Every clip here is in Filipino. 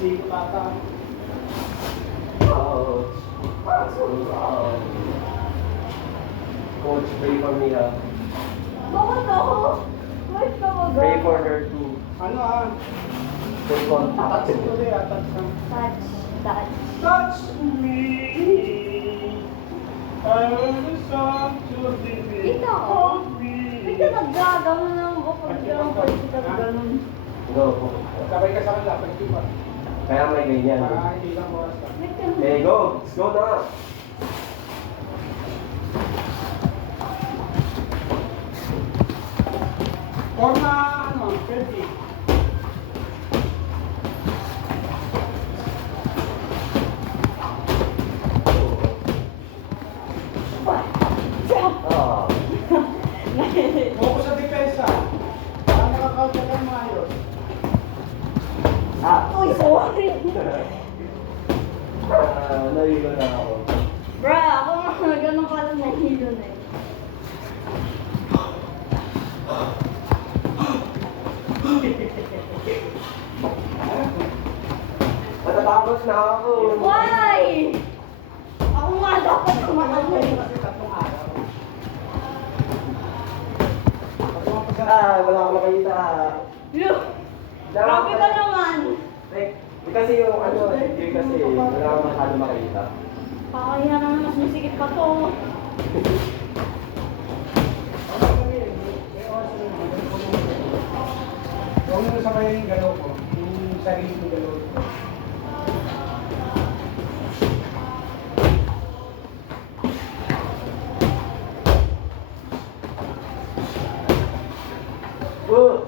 Siko tata. Ouch. Let's go down. Coach, pray for me, ha. Bakit ako? Bakit ka Pray mag- for her too. Ano ah? Pray contact. Touch ko din, touch ka. Touch. Touch. Touch me. I will stop to live Ikaw? of me. Ba't ka naggagano ng kapag gano'n ko kita gano'n? Go. Sabay ka sa kanila, pag-iwan. Kaya may ganyan. Para hindi lang oras lang. Ba't ka Okay, go. Let's go na. Forma, ano, 20. Ah. Focus sa depensa. Para nakakauta ka maayos. Ah. Uy, sorry. Nahilo na ako. Bra, ako nga gano'n pala nahilo na eh. Matatapos na ako. Why? Ako nga dapat kumakal eh. Kasi tatlong araw. Wala akong makita. Look, grabe ka naman. Like, kasi yung ano, hindi kasi wala akong masyado makita. Pakaya naman mas masikip pa to. Huwag mo sa kayo yung galaw ko. Yung sarili ko galaw ko. Woo!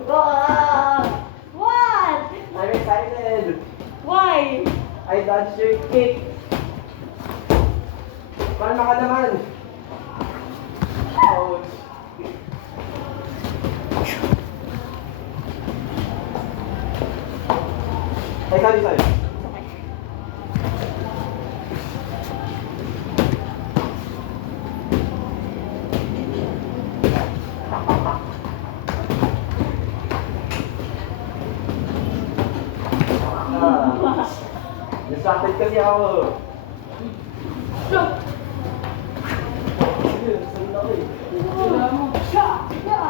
What? I'm excited! Why? I dodged your kick! Paano ka naman? Ouch! Ay, sorry. Distracted kasi ako. Sunod ako eh. Siya! Siya!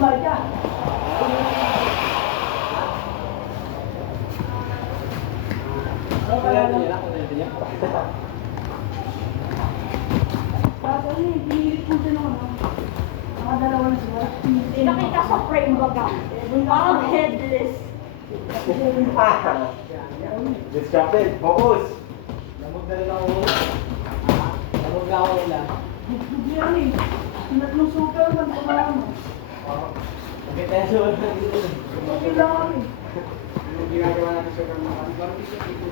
Baga! Baga niya, pinilit mo siya naman. Nakadalawa na siya. Nakita sa frame baga. Parang headless. Distracted. Focus. Lamog na rin ako. Lamog na ako nila. Yan eh. Tinatlong super man sa mga mo. Okay, tayo sa wala dito. Okay lang eh. Yung ginagawa natin sa mga kanibang dito.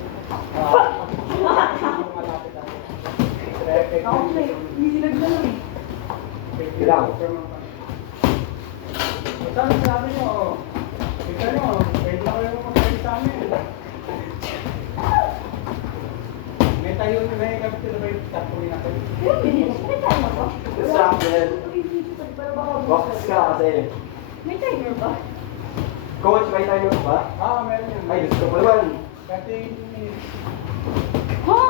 Malapit ako. Ako na eh. Hihilag na lang eh. Ilang? Sabi sabi nyo, ikaw nyo, pwede na kayo magpapagay sa amin. May tayo na may kapit na ba yung tapunin natin? Ilang minutes? May timer ba? Distracted. Box ka kasi. May timer ba? Coach, may timer ba? Meron yun. Ay, gusto ko naman. 30 minutes. Ha?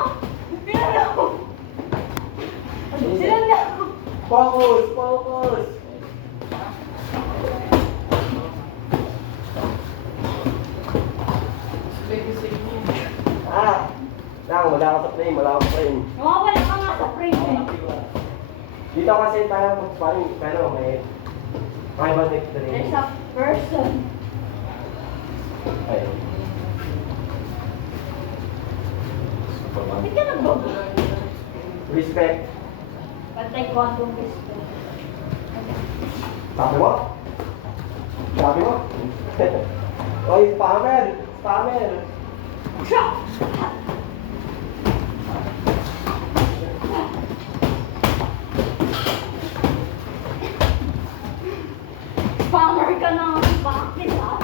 Ilan na ako? Ilan na ako? Focus! Focus! Wala ako sa frame, wala ako sa frame. Nawawala ka nga sa frame eh. Dito kasi tayo mag-sparring, pero may rival next to There's a person. Ayun. Bakit ka nagbago? Respect. Pantay quantum respect. Sabi mo? Sabi mo? Oy, spammer! Spammer! Shot! Spammer ka na. Bakit ah?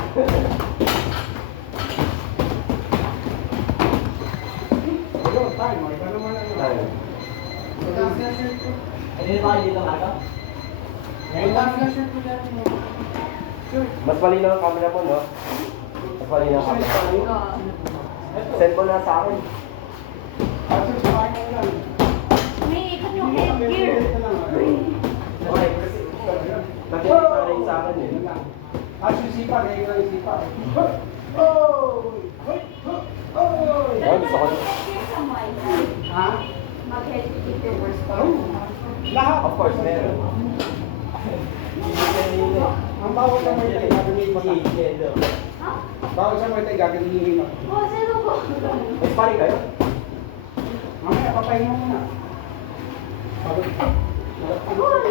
Ayun, time. Ikaw naman ano. Ayun. Mataas na shirt ko. Ano yung mga dito marka? Mataas na shirt ko dati mo. Shirt. Mas malinaw ang camera mo, no? Mas mali na Saan kami. tayo? Ah. Send mo na sa akin. Kasi sa akin lang. May ikot yung headgear. Okay, kasi nakinig pa rin sa akin eh. As yung sipa, kaya lang yung sipa. Oh! Oh! Ayun, gusto ko na. Headgear sa mic. Ha? Mag-headgear first. Lahat. Of course, meron. Ang bawal sa may tayo, gagawin mo na. Ha? Bawal sa may tayo, gagawin mo. Oh, sino ko? May sparring kayo? Mamaya, papahinga mo na. Oh,